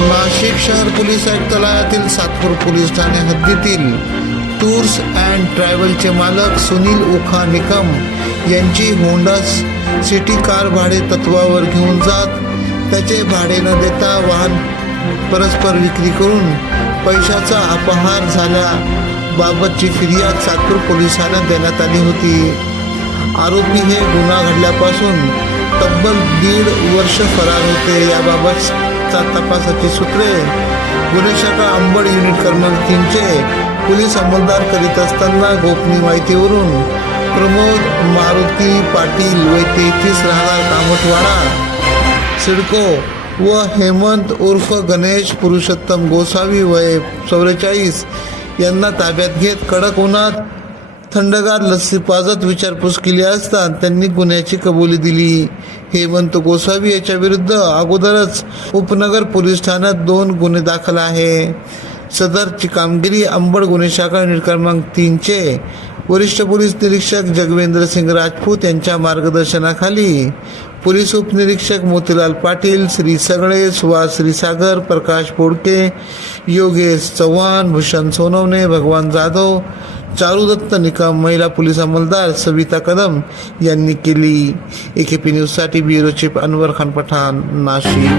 नाशिक शहर police आयुक्तालयातील Satpur police Thane हद्दीतील tours and ट्रॅव्हलचे मालक सुनील ओखा निकम यांची होंडा सिटी कार भाडे तत्वावर घेऊन जात त्याचे भाडे न देता वाहन परस्पर विक्री करून पैशाचा अपहार झाल्याबाबतची फिर्याद सातपूर पोलीस ठाण्यात देण्यात आली होती. आरोपी हे गुन्हा घडल्यापासून तब्बल 1.5 वर्ष फरार होते. याबाबतचा तपासाची सूत्रे गुन्हे शाखा अंबड युनिट क्रमांक 3चे पोलीस अंमलदार करीत असताना गोपनीय माहितीवरून प्रमोद मारुती पाटील वय 33 राहणार कामतवाडा सिडको व हेमंत उर्फ गणेश पुरुषोत्तम गोसावी वय 44 यांना ताब्यात घेत कडक उन्हात थंडगार लस्सी पाजत विचारपूस केली असता त्यांनी गुन्ह्याची कबुली दिली. हेमंत गोसावी याच्या विरुद्ध अगोदरच उपनगर पोलीस ठाण्यात 2 गुन्हे दाखल आहे. सदरची कामगिरी अंबड गुन्हे शाखा युनिट क्रमांक 3चे वरिष्ठ पोलीस निरीक्षक जगवेंद्र सिंग राजपूत यांच्या मार्गदर्शनाखाली पोलीस उपनिरीक्षक मोतीलाल पाटील, श्री सगळे, सुहास श्रीसागर, प्रकाश पोडके, योगेश चव्हाण, भूषण सोनवणे, भगवान जाधव, चारुदत्त निकम, महिला पोलीस अंमलदार सविता कदम यांनी केली. AKP न्यूजसाठी ब्युरो चीफ अनवर खान पठाण, नाशिक.